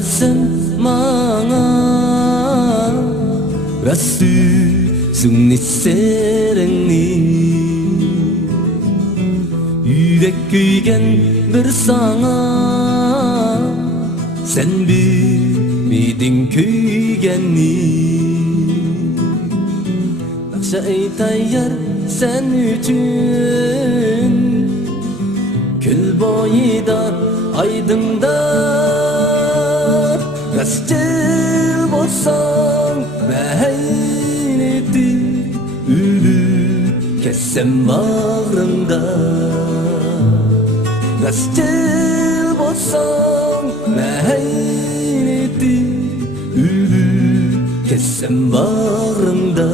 aytarsan maňa Rasu süňni serengni Yürek kuygen bir saňa Sen bilmedin kuygenni Akşa aytayar sen üçün Kül boyida aydında Rasçıl bolsaň meyleti Ülüp kessem bagrymda Rasçıl bolsaň meyleti Ülüp kessem bagrymda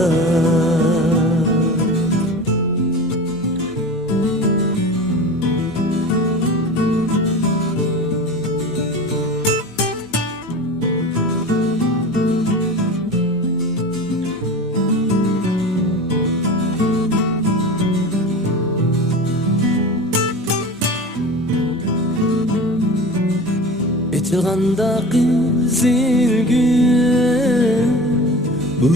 Çıganda kızılgül Bu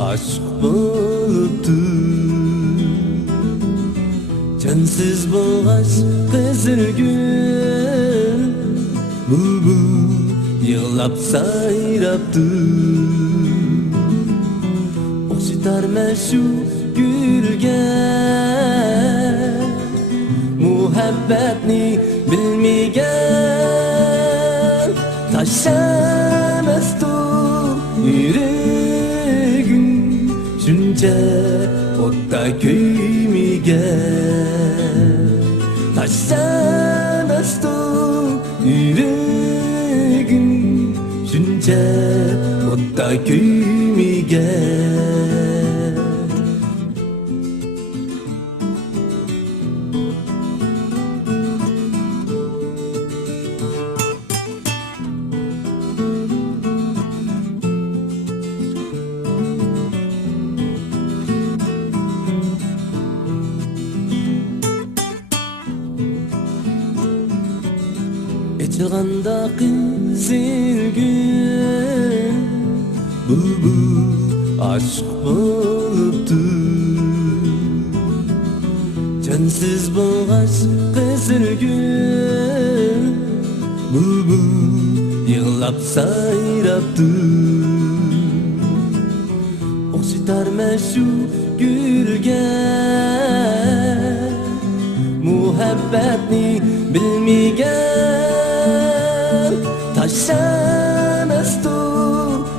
aşk boluptu Cansız bolgaç kızılgül Bu yığlap sayraptı Oksitar meşu gülge Muhabbetni bilmegen Taşamazdı yüreğim Şunca otta köymegen Taşamazdı yüreğim Şunca otta köymegen Çıganda kızılgül Bu aşk boluptu Cansız bolgaç kızılgül Bu yığlap sayraptı Oksitar meşu gülge Muhabbetni bilmegen Taşamazdı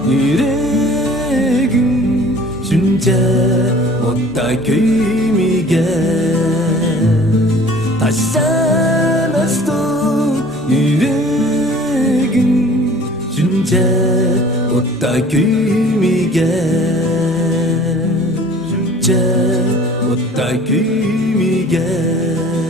yüreğim Şunca otta köymegen Taşamazdı yüreğim Şunca otta köymegen Şunca otta köymegen